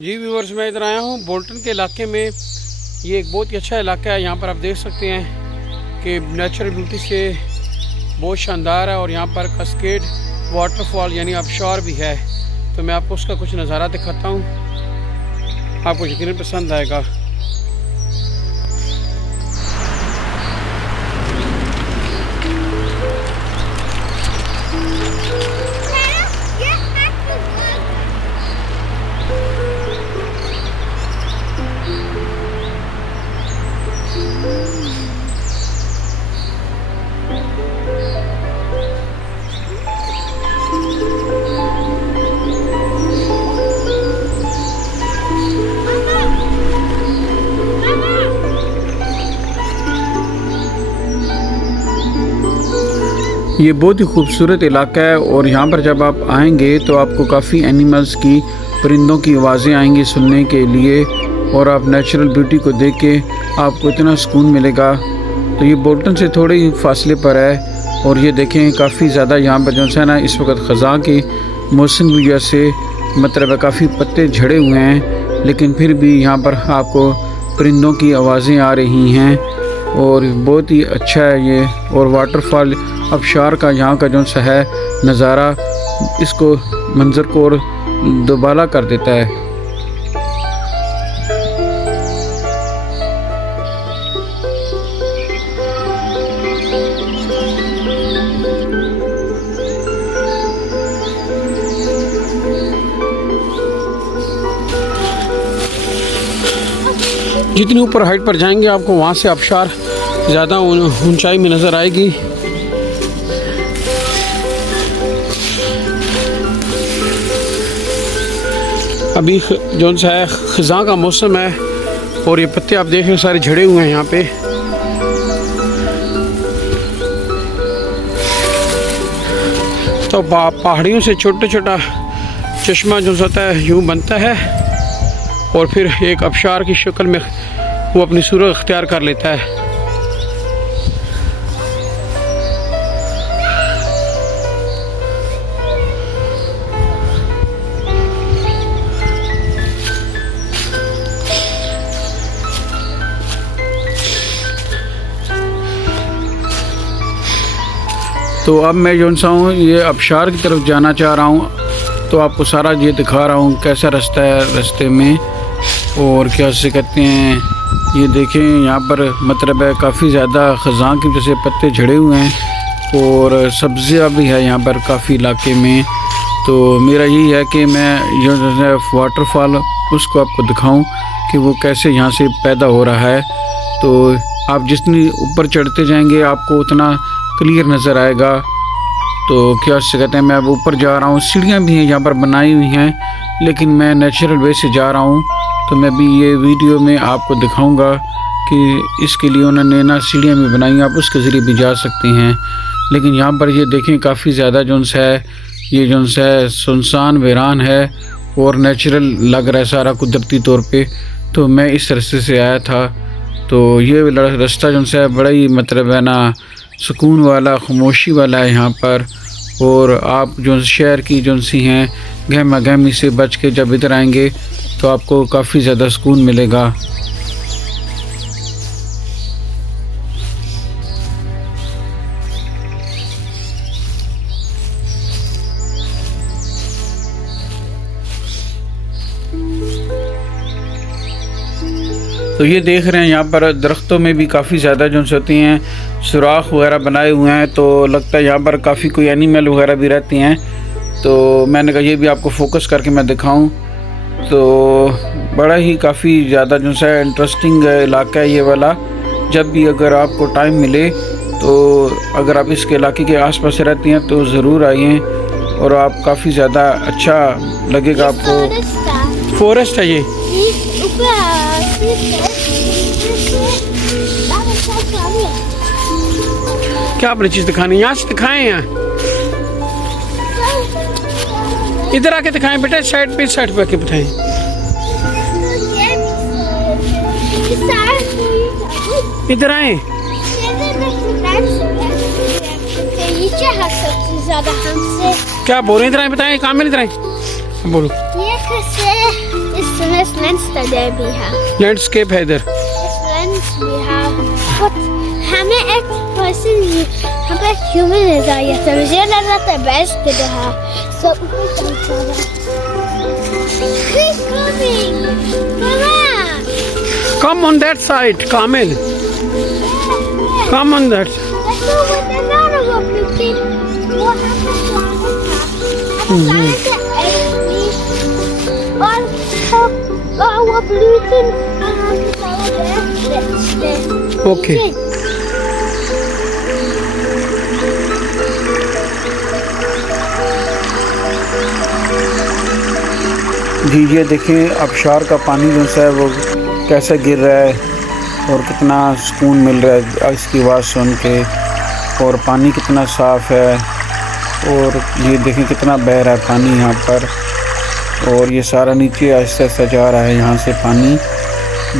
जी viewers, मैं इधर आया हूँ बोल्टन के इलाके में। ये एक बहुत ही अच्छा इलाका है। यहाँ पर आप देख सकते हैं कि नेचुरल ब्यूटी से बहुत शानदार है और यहाँ पर कैस्केड वाटरफॉल यानी आबशार भी है। तो मैं आपको उसका कुछ नज़ारा दिखाता हूँ, आपको यकीनन पसंद आएगा। ये बहुत ही खूबसूरत इलाका है और यहाँ पर जब आप आएंगे तो आपको काफ़ी एनिमल्स की, परिंदों की आवाज़ें आएंगी सुनने के लिए और आप नेचुरल ब्यूटी को देख के आपको इतना सुकून मिलेगा। तो ये बोल्टन से थोड़े ही फासले पर है और ये देखें काफ़ी ज़्यादा यहाँ पर जो है ना इस वक्त ख़ज़ां के मौसम की वजह से मतलब काफ़ी पत्ते झड़े हुए हैं, लेकिन फिर भी यहाँ पर आपको परिंदों की आवाज़ें आ रही हैं और बहुत ही अच्छा है ये। और वाटरफॉल आबशार का यहाँ का जो सा है नज़ारा इसको मंज़र को और दुबाला कर देता है। जितनी ऊपर हाइट पर जाएंगे आपको वहाँ से आबशार ज़्यादा ऊंचाई में नज़र आएगी। अभी जो सा है ख़ज़ां का मौसम है और ये पत्ते आप देख रहे हैं सारे झड़े हुए हैं यहाँ पे। तो पहाड़ियों से छोटा छोटा चश्मा जो होता है यूँ बनता है और फिर एक आबशार की शक्ल में वो अपनी सूरत अख्तियार कर लेता है। तो अब मैं जो सा हूँ ये आबशार की तरफ जाना चाह रहा हूँ, तो आपको सारा ये दिखा रहा हूँ कैसा रास्ता है रास्ते में और क्या से कहते हैं। ये देखें यहाँ पर मतलब है काफ़ी ज़्यादा ख़ज़ां की वजह से पत्ते झड़े हुए हैं और सब्ज़ियाँ भी है यहाँ पर काफ़ी इलाके में। तो मेरा यही है कि मैं जो है वाटरफॉल उसको आपको दिखाऊं कि वो कैसे यहाँ से पैदा हो रहा है। तो आप जितनी ऊपर चढ़ते जाएंगे आपको उतना क्लियर नज़र आएगा। तो क्या से कहते हैं मैं अब ऊपर जा रहा हूँ, सीढ़ियाँ भी हैं यहाँ पर बनाई हुई हैं, लेकिन मैं नेचुरल वे से जा रहा हूँ। तो मैं भी ये वीडियो में आपको दिखाऊंगा कि इसके लिए उन्होंने ना सीढ़ियाँ भी बनाई, आप उसके ज़रिए भी जा सकते हैं। लेकिन यहाँ पर ये देखें काफ़ी ज़्यादा जो है ये जो है सुनसान वीरान है और नेचुरल लग रहा है सारा कुदरती तौर पे। तो मैं इस रास्ते से आया था। तो ये रास्ता जो है बड़ा ही मतलब है ना सुकून वाला, खामोशी वाला है यहाँ पर। और आप जो शहर की जो सी हैं गहमा गहमी से बच के जब इधर आएंगे तो आपको काफ़ी ज़्यादा सुकून मिलेगा। तो ये देख रहे हैं यहाँ पर दरख्तों में भी काफ़ी ज़्यादा जो होती हैं सुराख वगैरह बनाए हुए हैं। तो लगता है यहाँ पर काफ़ी कोई एनिमल वगैरह भी रहती हैं। तो मैंने कहा ये भी आपको फोकस करके मैं दिखाऊं। तो बड़ा ही काफ़ी ज़्यादा जो है इंटरेस्टिंग इलाका है ये वाला। जब भी अगर आपको टाइम मिले तो अगर आप इसके इलाके के आसपास रहती हैं तो ज़रूर आइए और आप काफ़ी ज़्यादा अच्छा लगेगा आपको। फॉरेस्ट है ये। क्या आपने चीज़ दिखानी यहाँ से दिखाएं, यहाँ इधर आके दिखाएं बेटा, साइड पे आके बताएं। इधर आए। ज़्यादा हमसे क्या बोल रहे हैं, इधर आए बताएं। कामिल इधर आए, बोलो। ये कैसे इस Business Leinster भी है. लैंडस्केप है इधर. Lens भी है. But हमें एक person हमें एक human नजर आया था. मुझे लग रहा था best रहा. So he's coming. Mama. Come on that side, Kamil. Come on that. Let's go with another one. What happened to our pollution and Okay. जी ये देखिए आबशार का पानी जो है वो कैसे गिर रहा है और कितना सुकून मिल रहा है इसकी आवाज़ सुन के, और पानी कितना साफ़ है, और ये देखें कितना बह रहा है पानी यहाँ पर, और ये सारा नीचे आहिस्ता आहिस्ता जा रहा है यहाँ से पानी.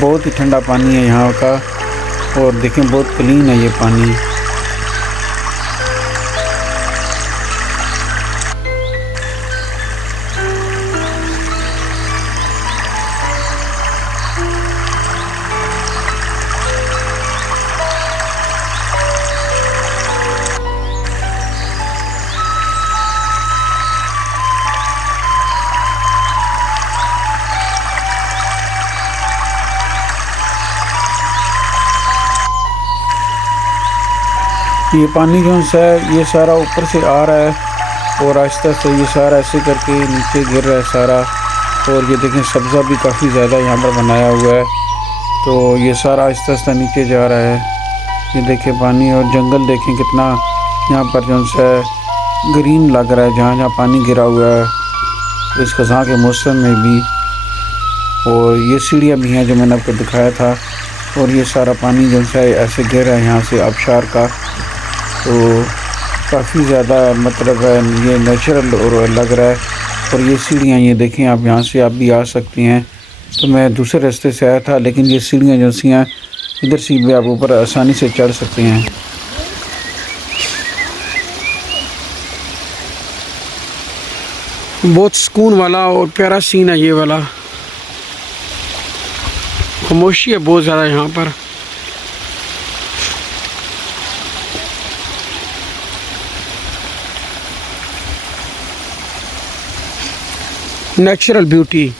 बहुत ही ठंडा पानी है यहाँ का, और देखें बहुत क्लीन है ये पानी. ये पानी जो है ये सारा ऊपर से आ रहा है और आहिस्ता से ये सारा ऐसे करके नीचे गिर रहा है सारा. और ये देखें सब्ज़ा भी काफ़ी ज़्यादा यहाँ पर बनाया हुआ है, तो ये सारा आहिस्ता आहिस्ता नीचे जा रहा है. ये देखें पानी, और जंगल देखें कितना यहाँ पर जो है ग्रीन लग रहा है जहाँ जहाँ पानी गिरा हुआ है इस ख़ज़ां के मौसम में भी. और ये सीढ़ियाँ भी हैं जो मैंने आपको दिखाया था, और ये सारा पानी जो है ऐसे गिर रहा है यहाँ से आबशार का. तो काफ़ी ज़्यादा मतलब है ये नेचुरल और लग रहा है. और ये सीढ़ियाँ ये देखें आप, यहाँ से आप भी आ सकती हैं. तो मैं दूसरे रास्ते से आया था, लेकिन ये सीढ़ियाँ जो सी हैं इधर से भी आप ऊपर आसानी से चढ़ सकते हैं. बहुत सुकून वाला और प्यारा सीन है ये वाला. खामोशी है बहुत ज़्यादा यहाँ पर. Natural beauty.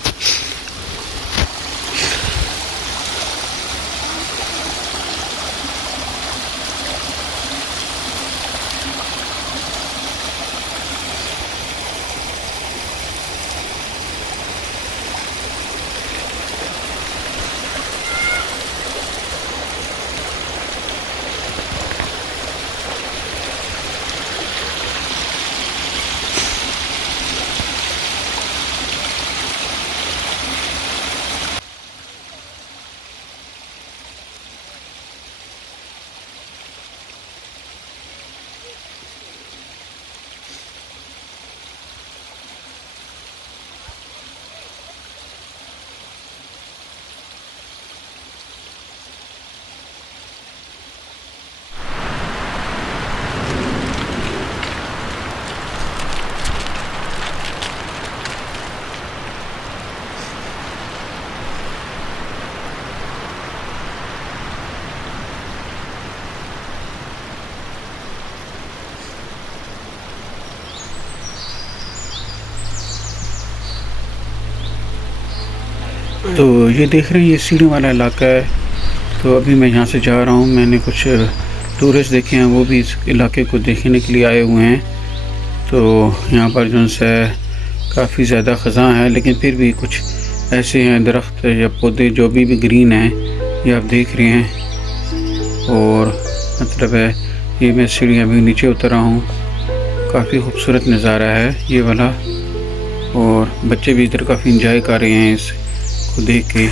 तो ये देख रहे हैं ये सीढ़ी वाला इलाका है. तो अभी मैं यहाँ से जा रहा हूँ. मैंने कुछ टूरिस्ट देखे हैं, वो भी इस इलाके को देखने के लिए आए हुए हैं. तो यहाँ पर जो है काफ़ी ज़्यादा ख़ज़ां है, लेकिन फिर भी कुछ ऐसे हैं दरख्त या पौधे जो भी ग्रीन हैं, ये आप देख रहे हैं. और मतलब है ये मैं सीढ़ियाँ भी नीचे उतरा हूँ. काफ़ी खूबसूरत नज़ारा है ये वाला, और बच्चे भी इधर काफ़ी इंजॉय कर रहे हैं इस को देख के.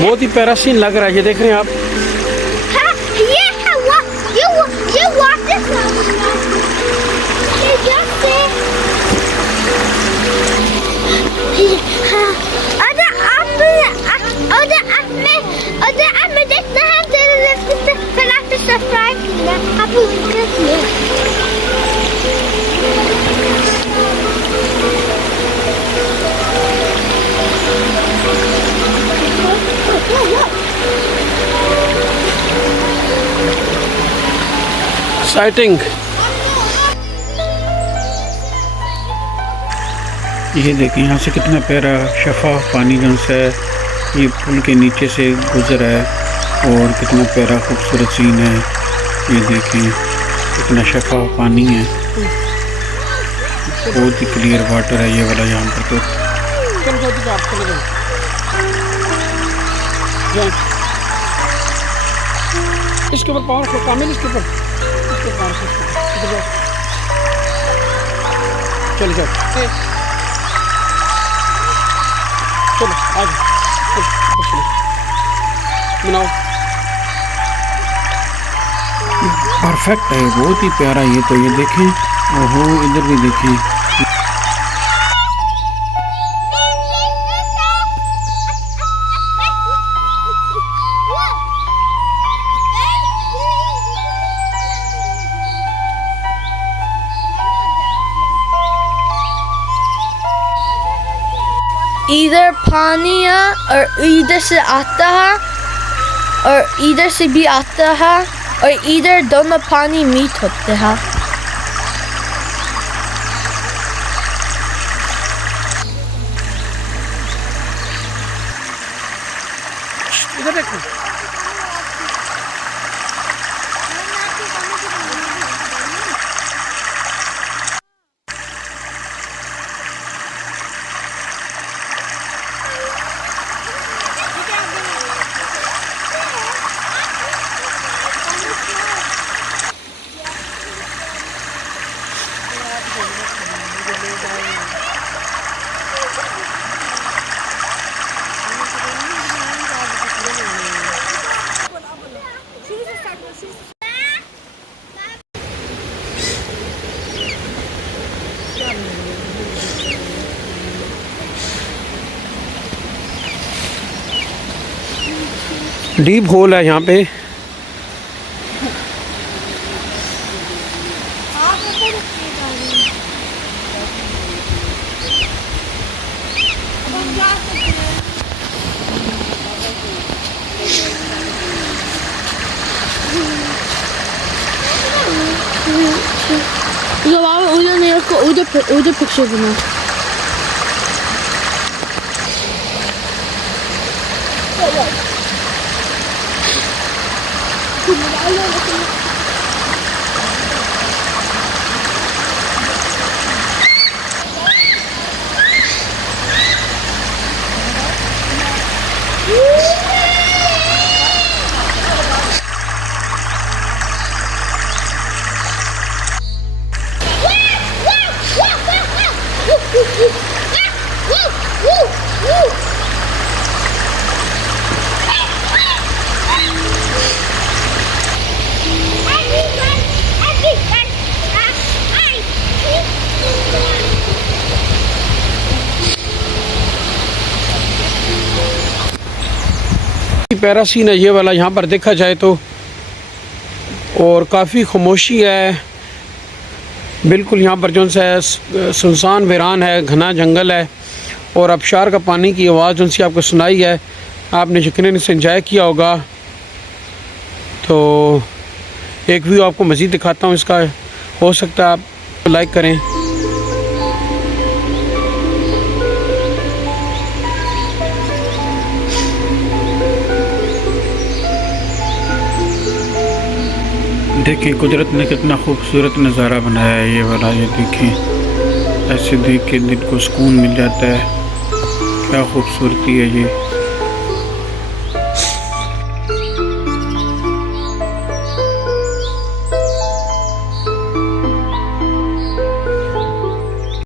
बहुत ही प्यारा सीन लग रहा है, ये देख रहे हैं आप। हाँ, ये है ये waterfall है। ये जैसे हाँ, और आप में देखते हैं तो फटाफट सब्सक्राइब कीजिए, आप उसके साइटिंग। ये देखिए यहाँ से कितना प्यारा शफाफ पानी जो है ये पुल के नीचे से गुजर है और कितना प्यारा खूबसूरत सीन है। ये देखिए कितना शफाफ पानी है, बहुत ही क्लियर वाटर है ये वाला यहाँ पर। तो इसके ऊपर पावर रखो कामिल, इसके ऊपर पावर रखो। चल जाओ, चलो आ जाओ, बनाओ। परफेक्ट है, बहुत ही प्यारा। ये तो ये देखें, ओहो इधर भी देखें। इधर पानी है और इधर से आता है और इधर से भी आता है और इधर दोनों पानी मीट होते हैं। इधर देखो, डीप होल है यहाँ पे। उधर पिक्चर बना। प्यारा सीन है ये वाला यहाँ पर देखा जाए तो, और काफ़ी खामोशी है बिल्कुल। यहाँ पर जो है सुनसान वीरान है, घना जंगल है और आबशार का पानी की आवाज़ जो सी आपको सुनाई है, आपने यकीनन इसे एंजॉय किया होगा। तो एक व्यू आपको मज़ीद दिखाता हूँ इसका, हो सकता है आप लाइक करें। देखिए कुदरत ने कितना खूबसूरत नज़ारा बनाया है ये वाला। ये देखें, ऐसे देख के दिल को सुकून मिल जाता है, क्या खूबसूरती है ये।